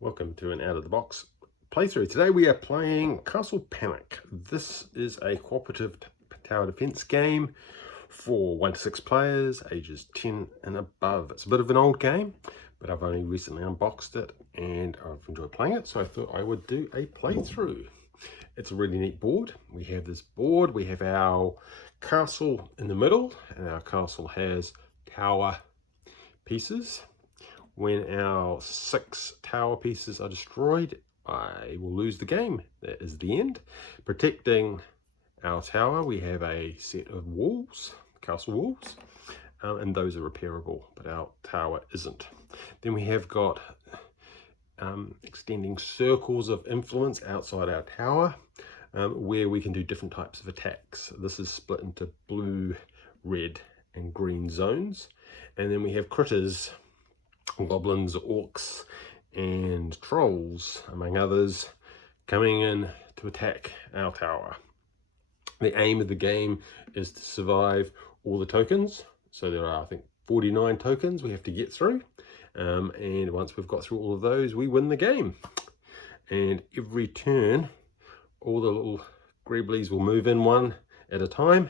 Welcome to an out-of-the-box playthrough. Today we are playing Castle Panic. This is a cooperative tower defense game for 1 to 6 players, ages 10 and above. It's a bit of an old game, but I've only recently unboxed it and I've enjoyed playing it, so I thought I would do a playthrough. It's a really neat board. We have this board, we have our castle in the middle, and our castle has tower pieces. When our 6 tower pieces are destroyed, I will lose the game. That is the end. Protecting our tower, we have a set of walls, castle walls, and those are repairable, but our tower isn't. Then we have got extending circles of influence outside our tower, where we can do different types of attacks. This is split into blue, red, and green zones. And then we have critters, goblins, orcs, and trolls, among others, coming in to attack our tower. The aim of the game is to survive all the tokens. So there are, I think, 49 tokens we have to get through. And once we've got through all of those, we win the game. And every turn, all the little greeblies will move in one at a time.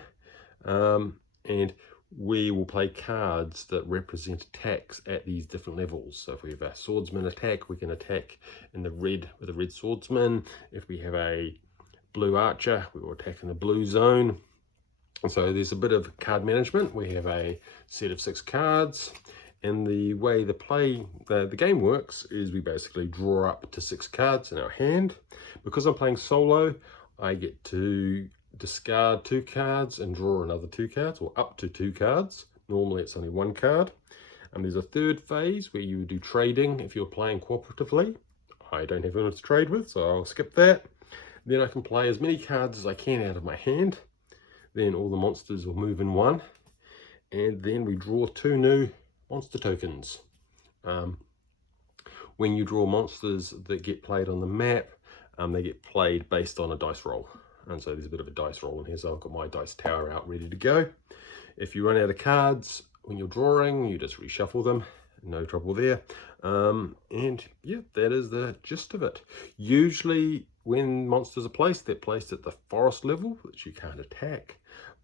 And we will play cards that represent attacks at these different levels. So if we have a swordsman attack, we can attack in the red with a red swordsman. If we have a blue archer, we will attack in the blue zone. And so there's a bit of card management. We have a set of 6 cards, and the way the game works is we basically draw up to 6 cards in our hand. Because I'm playing solo, I get to discard 2 cards and draw another 2 cards, or up to 2 cards. Normally it's only 1 card. And there's a third phase where you do trading if you're playing cooperatively. I don't have anyone to trade with, so I'll skip that. Then I can play as many cards as I can out of my hand. Then all the monsters will move in one. And then we draw 2 new monster tokens. When you draw monsters that get played on the map, they get played based on a dice roll. And so there's a bit of a dice roll in here, so I've got my dice tower out ready to go. If you run out of cards when you're drawing, you just reshuffle them, no trouble there. And yeah, that is the gist of it. Usually when monsters are placed, they're placed at the forest level, which you can't attack.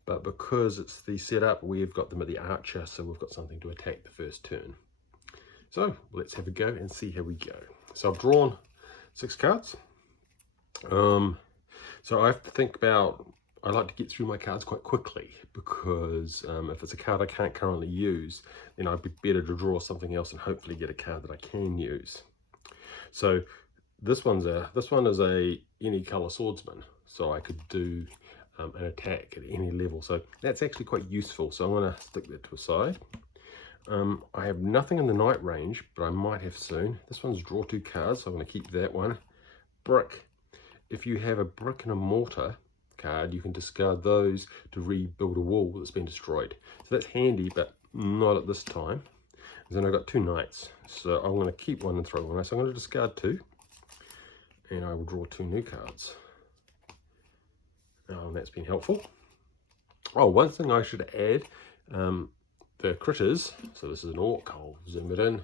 But because it's the setup, we've got them at the archer, so we've got something to attack the first turn. So let's have a go and see how we go. So I've drawn 6 cards. So I have to think about, I like to get through my cards quite quickly, because if it's a card I can't currently use, then I'd be better to draw something else and hopefully get a card that I can use. So this one is a any color swordsman, so I could do an attack at any level. So that's actually quite useful. So I'm going to stick that to a side. I have nothing in the knight range, but I might have soon. This one's draw 2 cards, so I'm going to keep that one. Brick. If you have a brick and a mortar card, you can discard those to rebuild a wall that's been destroyed. So that's handy, but not at this time. And then I've got 2 knights, so I'm going to keep one and throw one. So I'm going to discard 2, and I will draw 2 new cards. Oh, and that's been helpful. Oh, one thing I should add, the critters. So this is an orc. I'll zoom it in.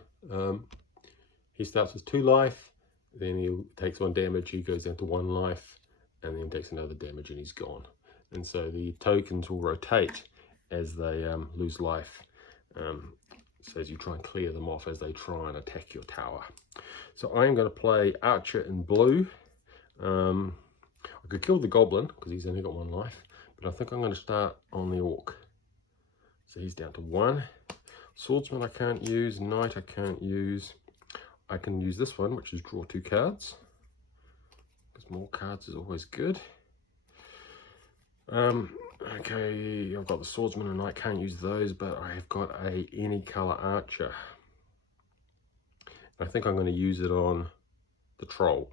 He starts with 2 life. Then he takes 1 damage, he goes down to 1 life, and then takes another damage and he's gone. And so the tokens will rotate as they lose life. So as you try and clear them off as they try and attack your tower. So I am going to play Archer in blue. I could kill the goblin because he's only got 1 life, but I think I'm going to start on the orc. So he's down to 1. Swordsman I can't use, knight I can't use. I can use this one, which is draw 2 cards, because more cards is always good. Okay, I've got the swordsman and knight, can't use those, but I have got a any color archer. I think I'm going to use it on the troll,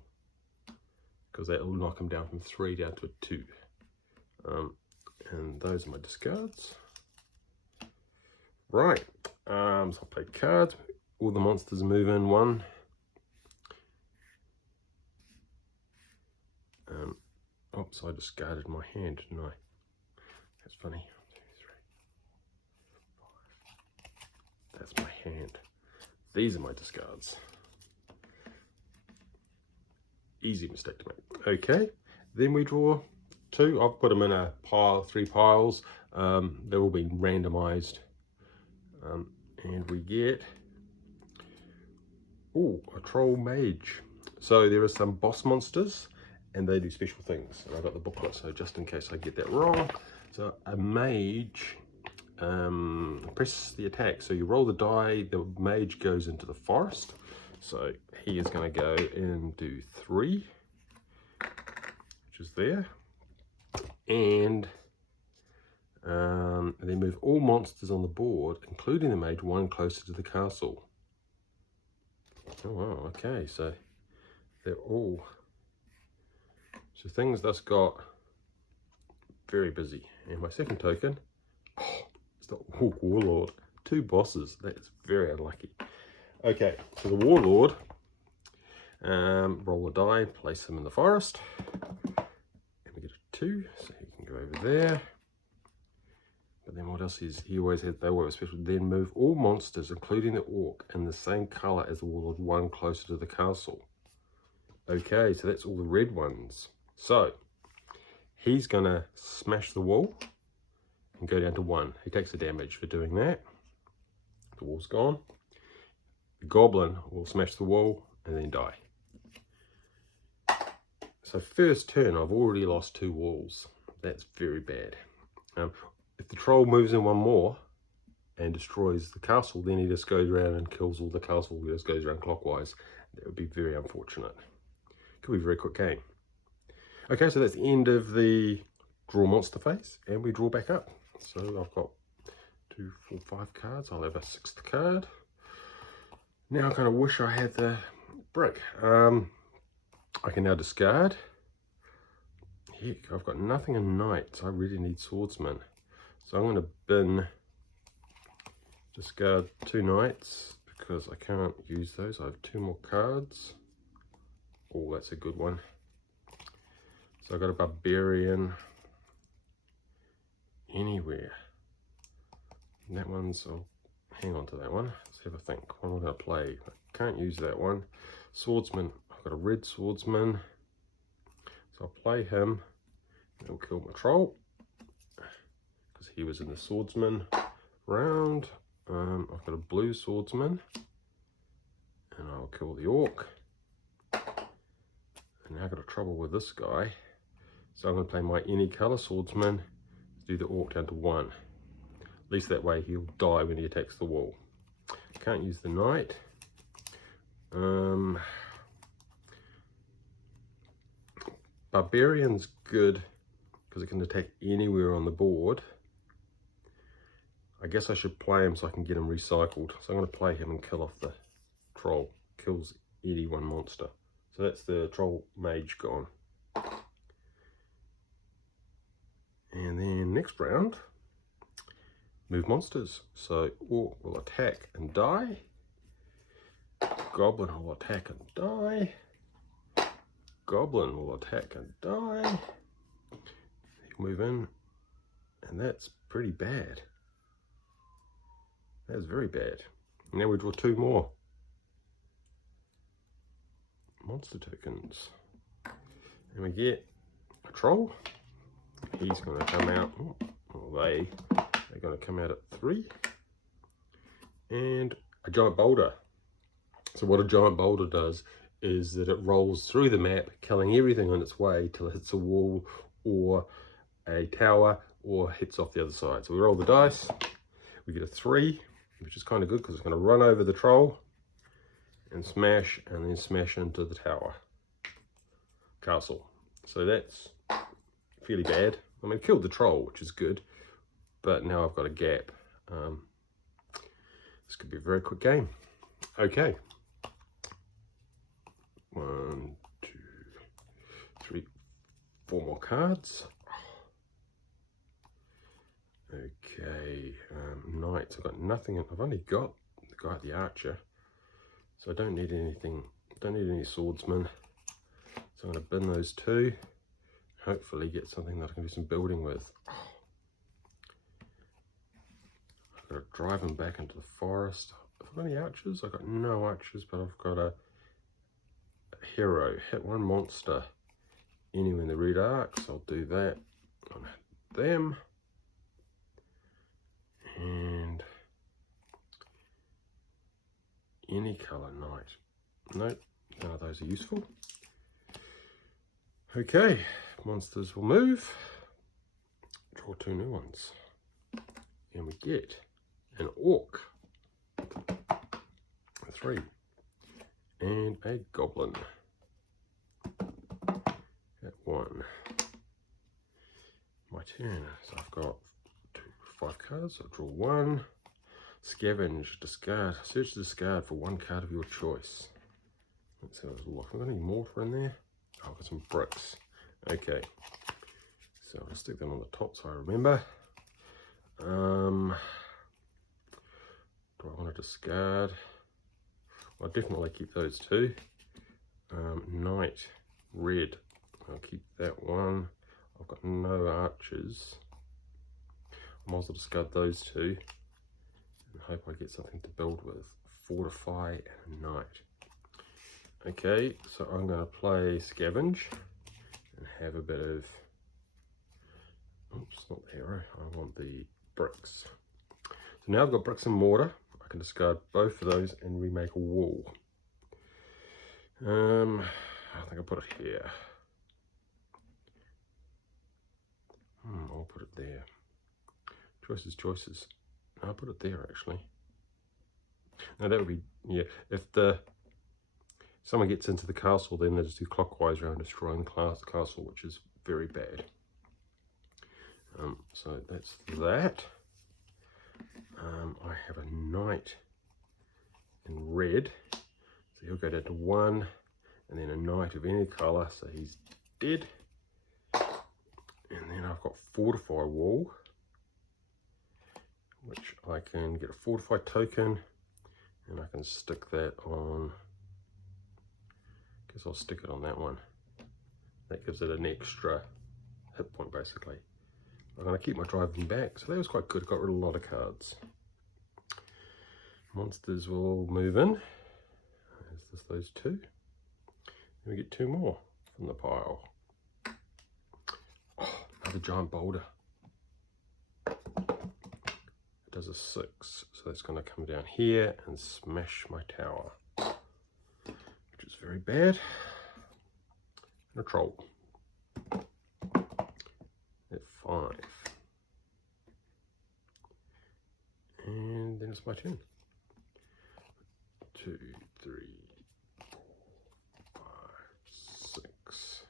because that will knock him down from 3 down to a 2. And those are my discards. Right, so I'll play cards. All the monsters move in 1. Oops, I discarded my hand, didn't I? That's funny. 1, 2, 3, 4, 5. That's my hand. These are my discards. Easy mistake to make. Okay, then we draw 2. I've put them in a pile, 3 piles. They're all been randomized. And we get, a troll mage. So there are some boss monsters and they do special things. And I've got the booklet, so just in case I get that wrong. So a mage, press the attack. So you roll the die, the mage goes into the forest. So he is going to go and do 3, which is there. And they move all monsters on the board, including the mage, 1 closer to the castle. Oh wow, okay, so they're all, so things thus got very busy. And my second token, it's the Orc Warlord. 2 bosses, that's very unlucky. Okay, so the Warlord, roll a die, place him in the forest, and we get a 2, so he can go over there. But then what else is, he always had, they were special, then move all monsters, including the orc, in the same colour as the Warlord, 1 closer to the castle. Okay, so that's all the red ones. So, he's going to smash the wall and go down to 1. He takes the damage for doing that. The wall's gone. The goblin will smash the wall and then die. So first turn, I've already lost 2 walls. That's very bad. If the troll moves in 1 more and destroys the castle, then he just goes around and kills all the castle. He just goes around clockwise. That would be very unfortunate. Could be a very quick game. Okay, so that's the end of the draw monster phase, and we draw back up. So I've got 2, 4, 5 cards. I'll have a 6th card. Now I kind of wish I had the brick. I can now discard. Heck, I've got nothing in knights. I really need swordsman. So I'm going to bin, discard 2 knights because I can't use those. I have 2 more cards. Oh, that's a good one. So I've got a barbarian anywhere. And that one's, I'll hang on to that one. Let's have a think. What am I going to play? I can't use that one. Swordsman, I've got a red swordsman. So I'll play him. It'll kill my troll, because he was in the swordsman round. I've got a blue swordsman, and I'll kill the orc. And now I've got a trouble with this guy. So I'm going to play my any colour swordsman, do the orc down to 1. At least that way he'll die when he attacks the wall. Can't use the knight. Barbarian's good because it can attack anywhere on the board. I guess I should play him so I can get him recycled. So I'm going to play him and kill off the troll. Kills any 1 monster. So that's the troll mage gone. And then next round, move monsters. So orc will attack and die. Goblin will attack and die. Goblin will attack and die. He'll move in, and that's pretty bad. That's very bad. Now we draw 2 more monster tokens, and we get a troll. He's going to come out, they're going to come out at 3, and a giant boulder. So what a giant boulder does is that it rolls through the map, killing everything on its way till it hits a wall or a tower or hits off the other side. So we roll the dice, we get a 3, which is kind of good because it's going to run over the troll and then smash into the tower castle. So that's fairly bad. I mean, killed the troll, which is good, but now I've got a gap. This could be a very quick game. Okay. 1, 2, 3, 4 more cards. Okay, knights. I've got nothing. I've only got the guy, the archer, so I don't need anything. Don't need any swordsmen. So I'm going to bin those 2. Hopefully get something that I can do some building with. I've got to drive them back into the forest. Have I got any archers? I've got no archers, but I've got a hero. Hit one monster anywhere in the red arc, so I'll do that on them. And any colour knight. Nope, none of those are useful. Okay, monsters will move. Draw 2 new ones. And we get an orc. 3. And a goblin. At 1. My turn. So I've got 5 cards. I'll draw 1. Scavenge, discard. Search the discard for 1 card of your choice. Let's have a look. Have I got any mortar in there? Oh, I've got some bricks. Okay. So I'll stick them on the top so I remember. Do I want to discard? I'll definitely keep those 2. Knight, red. I'll keep that 1. I've got no archers. I might as well discard those 2 and hope I get something to build with. Fortify and a knight. Okay, so I'm going to play Scavenge and have a bit of, oops, not the hero, I want the bricks. So now I've got bricks and mortar. I can discard both of those and remake a wall. I think I'll put it here. I'll put it there. Choices, choices. I'll put it there actually. Now that would be, yeah, if someone gets into the castle, then they just do clockwise around destroying the castle, which is very bad. So that's that. I have a knight in red, so he'll go down to 1, and then a knight of any colour, so he's dead. And then I've got fortify wall, which I can get a fortify token, and I can stick that on, I guess I'll stick it on that one. That gives it an extra hit point basically. I'm going to keep my driving back, so that was quite good. Got rid of a lot of cards. Monsters will all move in. There's just those 2. Then we get 2 more from the pile. Oh, another giant boulder. It does a 6, so that's going to come down here and smash my tower, which is very bad. And a troll. At 5. And then it's my turn. 2, 3, 4, 5, 6.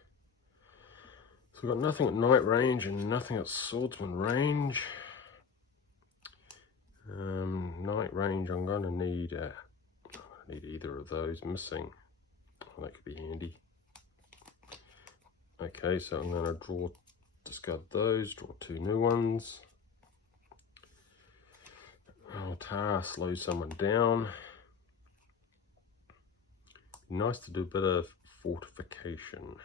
So we've got nothing at knight range and nothing at swordsman range. Knight range, I'm going to need either of those missing. Oh, that could be handy. Okay, so I'm going to discard those, draw 2 new ones. Tar slows someone down. Nice to do a bit of fortification.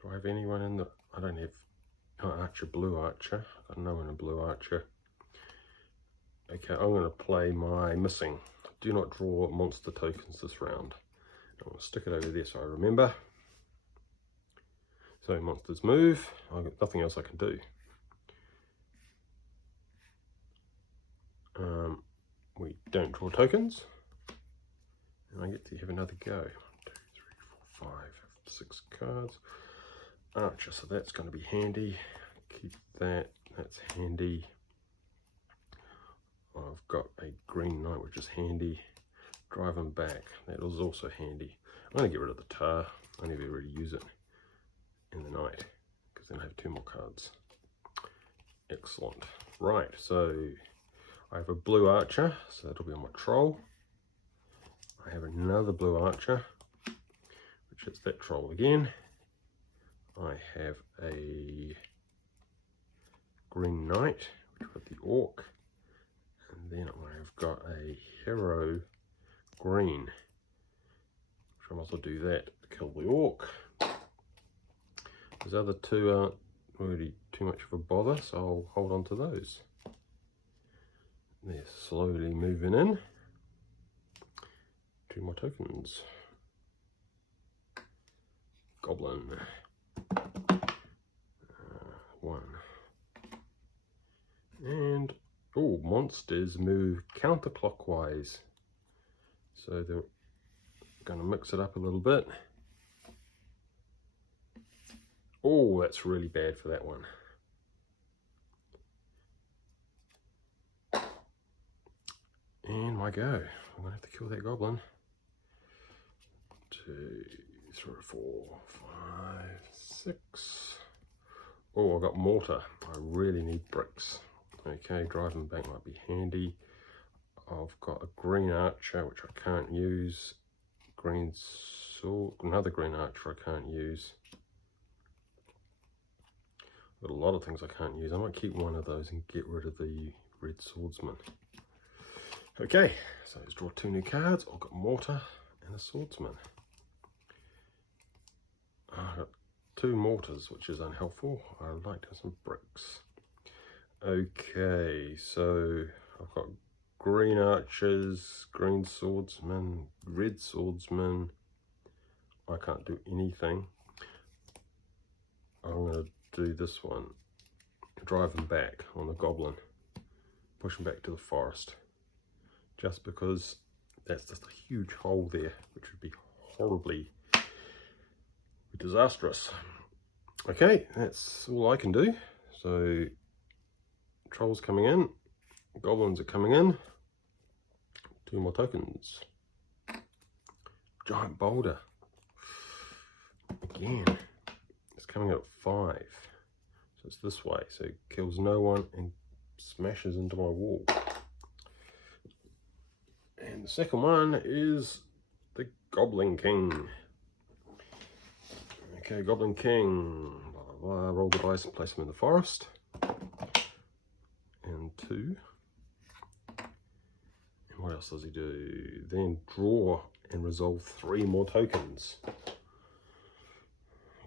Do I have anyone in the, I don't have archer, blue archer. I've got no one in blue archer. Okay, I'm going to play my missing. Do not draw monster tokens this round. I'm going to stick it over there so I remember. So monsters move. I've got nothing else I can do. We don't draw tokens. And I get to have another go. 1, 2, 3, 4, 5, 6 cards. Archer, so that's going to be handy. Keep that, that's handy. I've got a green knight, which is handy. Drive them back, that was also handy. I'm going to get rid of the tar. I never really use it in the night, because then I have 2 more cards. Excellent. Right, so I have a blue archer, so that'll be on my troll. I have another blue archer, which is that troll again. I have a green knight, which got the orc. And then I've got a hero green, which I might as well do that to kill the orc. Those other 2 aren't really too much of a bother, so I'll hold on to those. They're slowly moving in. 2 more tokens. Goblin. 1. And, oh, monsters move counterclockwise. So they're going to mix it up a little bit. Oh, that's really bad for that one. And my go. I'm going to have to kill that goblin. 2, 3, 4, 5, 6. Oh, I got mortar. I really need bricks. Okay, driving back might be handy. I've got a green archer, which I can't use. Green sword, another green archer I can't use. Got a lot of things I can't use. I might keep one of those and get rid of the red swordsman. Okay, so let's draw 2 new cards. I've got mortar and a swordsman. I've got 2 mortars, which is unhelpful. I'd like to have some bricks. Okay, so I've got green archers, green swordsman, red swordsman. I can't do anything. I'm going to do this one. Drive him back on the goblin. Push him back to the forest. Just because that's just a huge hole there, which would be horribly disastrous. Okay, that's all I can do. So trolls coming in, goblins are coming in. 2 more tokens. Giant boulder. Again, it's coming at 5. So it's this way. So it kills no one and smashes into my wall. And the second one is the Goblin King. Okay, Goblin King. Blah, blah, blah. Roll the dice and place them in the forest. And 2. And what else does he do? Then draw and resolve 3 more tokens.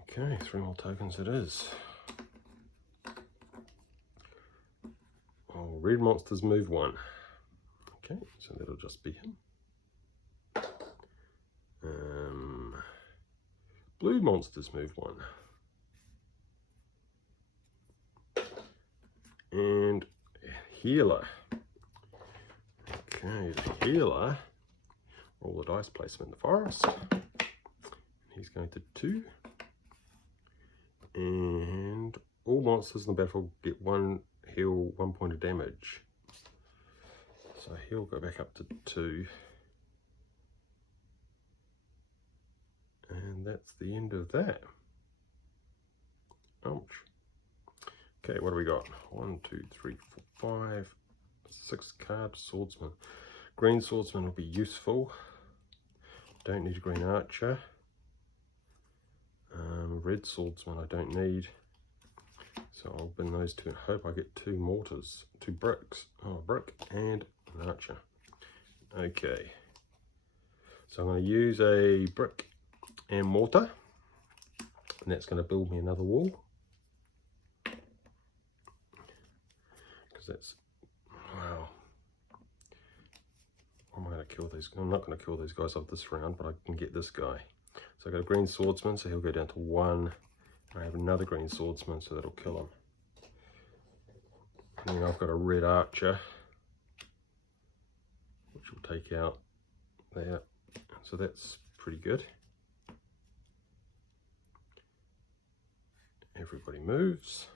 Okay, 3 more tokens it is. Oh, red monsters move 1. Okay, so that'll just be him. Blue monsters move 1. And healer. Okay, the healer. Roll the dice, place him in the forest. He's going to 2. And all monsters in the battlefield get 1 heal, 1 point of damage. So he'll go back up to 2. And that's the end of that. Ouch. Okay, what do we got? 1, 2, 3, 4, 5, 6 card swordsman. Green swordsman will be useful. Don't need a green archer. Red swordsman I don't need. So I'll bin those 2 and hope I get 2 mortars, 2 bricks. Oh, a brick and an archer. Okay. So I'm going to use a brick and mortar. And that's going to build me another wall. Because that's, wow. Am I going to kill these? I'm not going to kill these guys off this round, but I can get this guy. So I've got a green swordsman, so he'll go down to 1. I have another green swordsman, so that'll kill him. And then I've got a red archer, which will take out there. So that's pretty good. Everybody moves.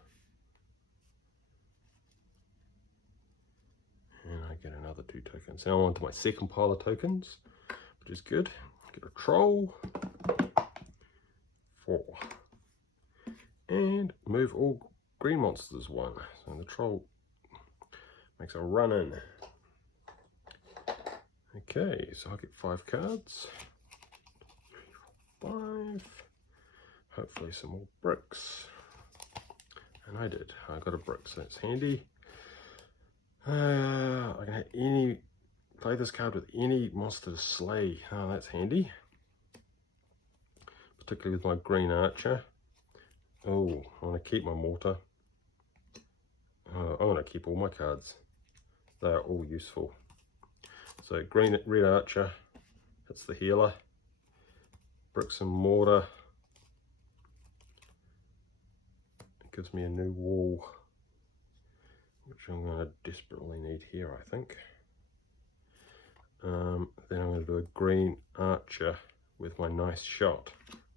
And I get another 2 tokens. Now I'm on to my second pile of tokens, which is good. Get a troll. 4. And move all green monsters 1. So the troll makes a run in. Okay, so I get 5 cards. 5. Hopefully some more bricks. And I did. I got a brick, so that's handy. I can have play this card with any monster to slay. Oh, that's handy. Particularly with my green archer. Oh, I want to keep my mortar. I want to keep all my cards. They are all useful. So green red archer hits the healer. Bricks and mortar. It gives me a new wall, which I'm going to desperately need here, I think. Then I'm going to do a green archer with my nice shot,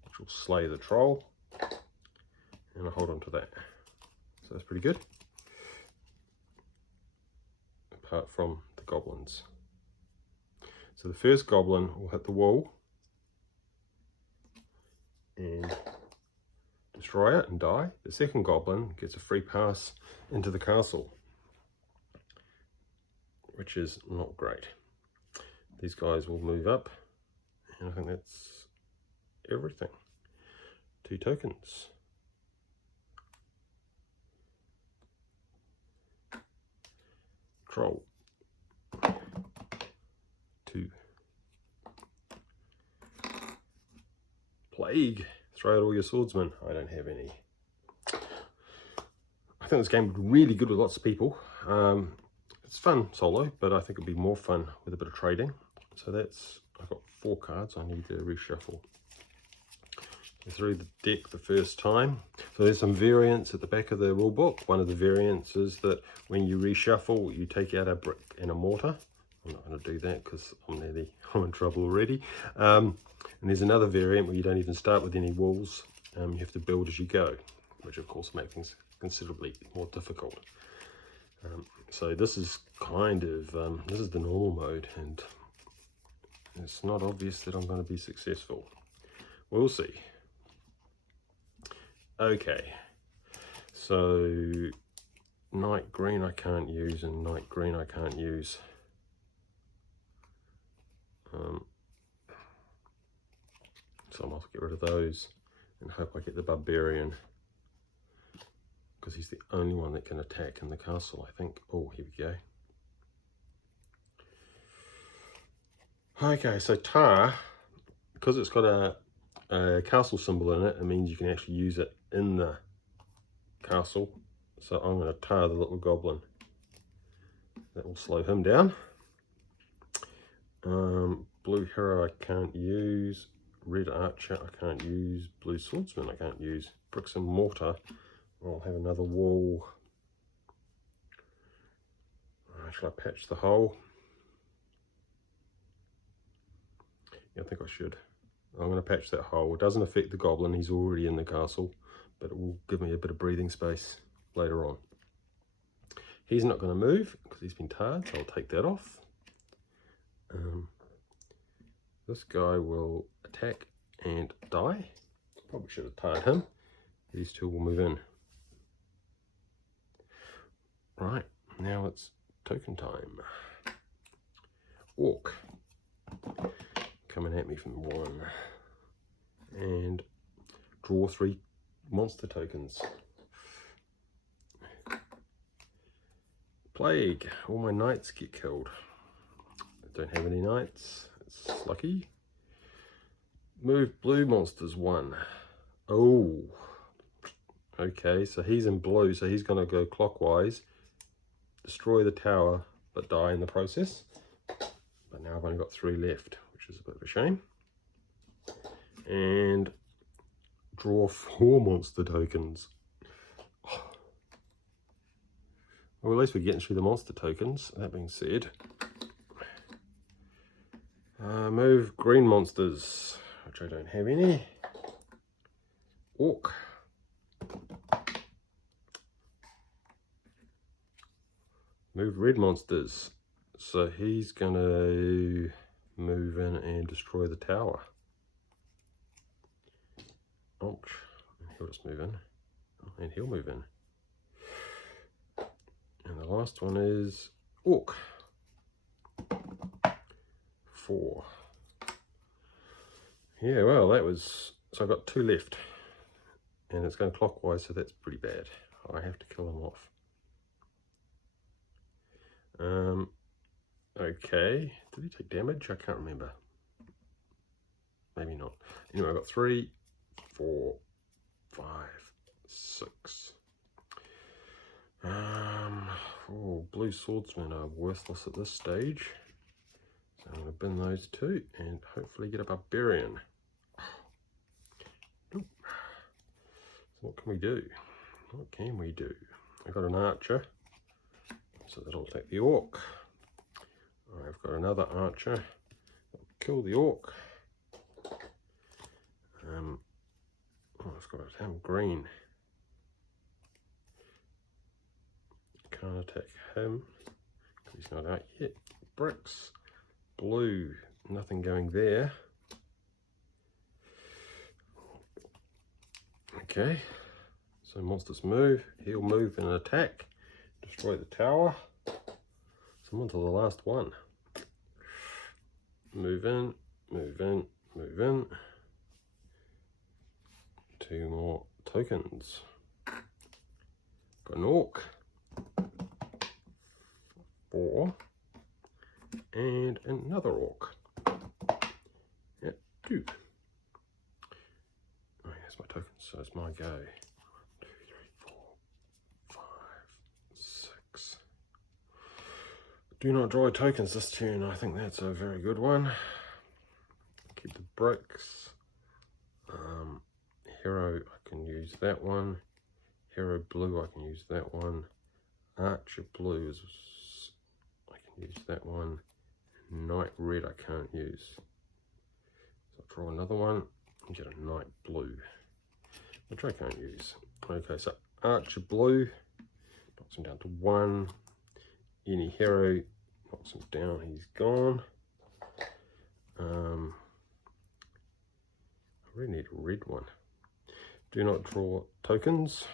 which will slay the troll. And I'll hold on to that. So that's pretty good. Apart from the goblins. So the first goblin will hit the wall and destroy it and die. The second goblin gets a free pass into the castle, which is not great. These guys will move up, and I think that's everything. 2 tokens. Troll. 2. Plague. Throw out all your swordsmen. I don't have any. I think this game would be really good with lots of people. It's fun solo, but I think it'd be more fun with a bit of trading. So that's, I've got 4 cards I need to reshuffle. Through the deck the first time. So there's some variants at the back of the rule book. One of the variants is that when you reshuffle, you take out a brick and a mortar. I'm not going to do that because I'm in trouble already. And there's another variant where you don't even start with any walls. You have to build as you go, which of course makes things considerably more difficult. So this is kind of, this is the normal mode, and it's not obvious that I'm going to be successful. We'll see. Okay, so night green I can't use, and night green I can't use. So I must get rid of those and hope I get the barbarian, because he's the only one that can attack in the castle, I think. Oh, here we go. Okay, so tar, because it's got a castle symbol in it, it means you can actually use it in the castle. So I'm going to tar the little goblin. That will slow him down. Blue hero I can't use. Red archer I can't use. Blue swordsman I can't use. Bricks and mortar. I'll have another wall. Shall I patch the hole? Yeah, I think I should. I'm going to patch that hole. It doesn't affect the goblin, he's already in the castle, but it will give me a bit of breathing space later on. He's not going to move because he's been tarred, so I'll take that off. This guy will attack and die. Probably should have tarred him. These 2 will move in. Right, now it's token time. Orc. Coming at me from 1. And draw 3 monster tokens. Plague. All my knights get killed. I don't have any knights. It's lucky. Move blue monsters 1. Oh. Okay, so he's in blue, so he's going to go clockwise. Destroy the tower, but die in the process. But now I've only got 3 left, which is a bit of a shame. And draw 4 monster tokens. Oh. Well, at least we're getting through the monster tokens. That being said, move green monsters, which I don't have any. Orc. Move red monsters. So he's going to move in and destroy the tower. Ouch. And he'll just move in. Oh, and he'll move in. And the last one is Orc. 4. Yeah, well, that was... So I've got 2 left. And it's going clockwise, so that's pretty bad. I have to kill him off. Okay. Did he take damage? I can't remember. Maybe not. Anyway, I've got 3, 4, 5, 6. Blue swordsmen are worthless at this stage. So I'm going to bin those two and hopefully get a barbarian. So what can we do? What can we do? I've got an archer, so that'll take the orc. I've got another archer, kill the orc. I've got to have green. Can't attack him, he's not out yet. Bricks, blue, nothing going there. Okay, so monsters move, he'll move and attack, destroy the tower. Someone to the last one. Move in, move in, move in. 2 more tokens. Got an orc. 4. And another orc. Yeah, 2. Oh, here's my tokens, so it's my go. 1, 2, 3, 4, 5, 6. Do not draw tokens this turn. I think that's a very good one. Keep the bricks. Hero, I can use that one. Hero blue, I can use that one. Archer blue is, I can use that one. Knight red I can't use. So I'll draw another one and get a knight blue, which I can't use. Okay, so Archer blue knocks him down to 1. Any hero knocks him down, he's gone. I really need a red one. Do not draw tokens.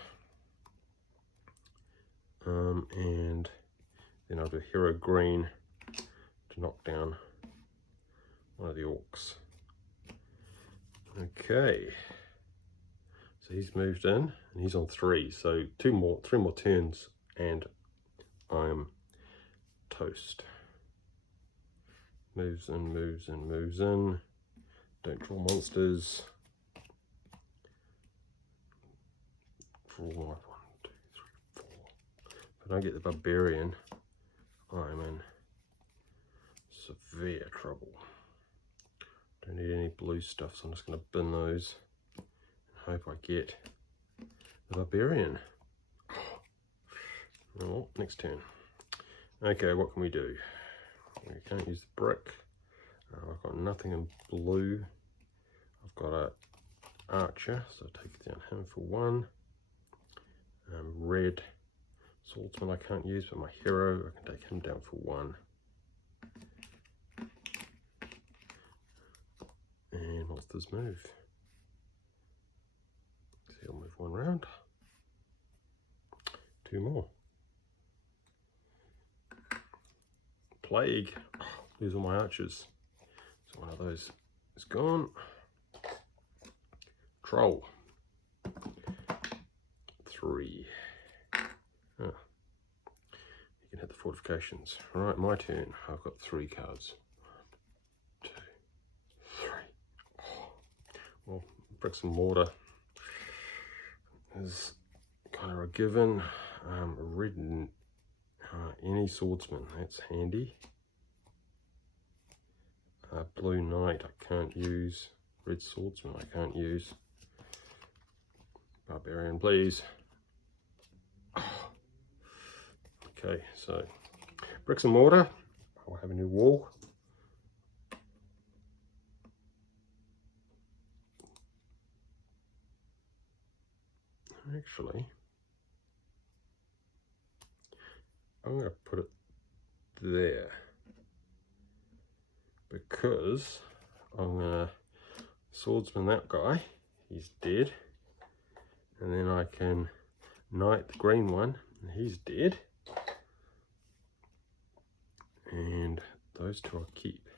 And then I'll do hero green to knock down one of the orcs. Okay, so he's moved in and he's on 3, so 3 more turns and I'm toast. Moves in, moves in, moves in. Don't draw monsters. Draw my 1, 2, 3, 4. If I don't get the barbarian, I'm in severe trouble. Don't need any blue stuff, so I'm just going to bin those and hope I get the barbarian. Oh, next turn. Okay, what can we do? We can't use the brick. I've got nothing in blue. I've got a archer, so take down him for 1. Red swordsman I can't use, but my hero, I can take him down for 1. And monsters move. So he'll move 1 round. 2 more. Plague. Oh, lose all my archers. So one of those is gone. Troll. 3. Oh. You can hit the fortifications. Alright, my turn. I've got 3 cards. 1, 2, 3. Oh. Well, bricks and mortar is kind of a given. Red and any swordsman, that's handy. Blue knight I can't use. Red swordsman I can't use. Barbarian, please. Okay, so bricks and mortar. I'll have a new wall. Actually, I'm going to put it there because I'm going to swordsman that guy. He's dead. And then I can knight the green one, and he's dead. And those 2 I'll keep.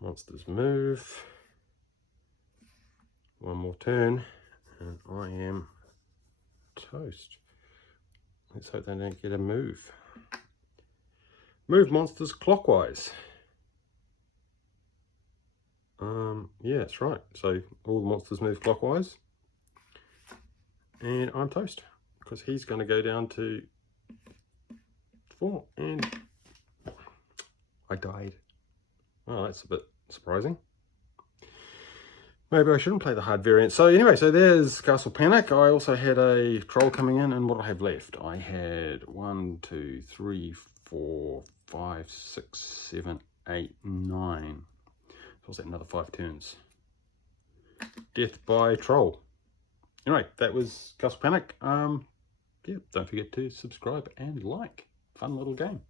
Monsters move. 1 more turn, and I am toast. Let's hope they don't get a move. Move monsters clockwise. Yeah, that's right. So all the monsters move clockwise. and I'm toast because he's going to go down to 4, and I died. Oh, that's a bit surprising. Maybe I shouldn't play the hard variant. So anyway, so there's Castle Panic. I also had a troll coming in, and what do I have left? I had 1, 2, 3, 4, 5, 6, 7, 8, 9. So what's that, another 5 turns? Death by troll. Anyway, that was Castle Panic. Yeah, don't forget to subscribe and like. Fun little game.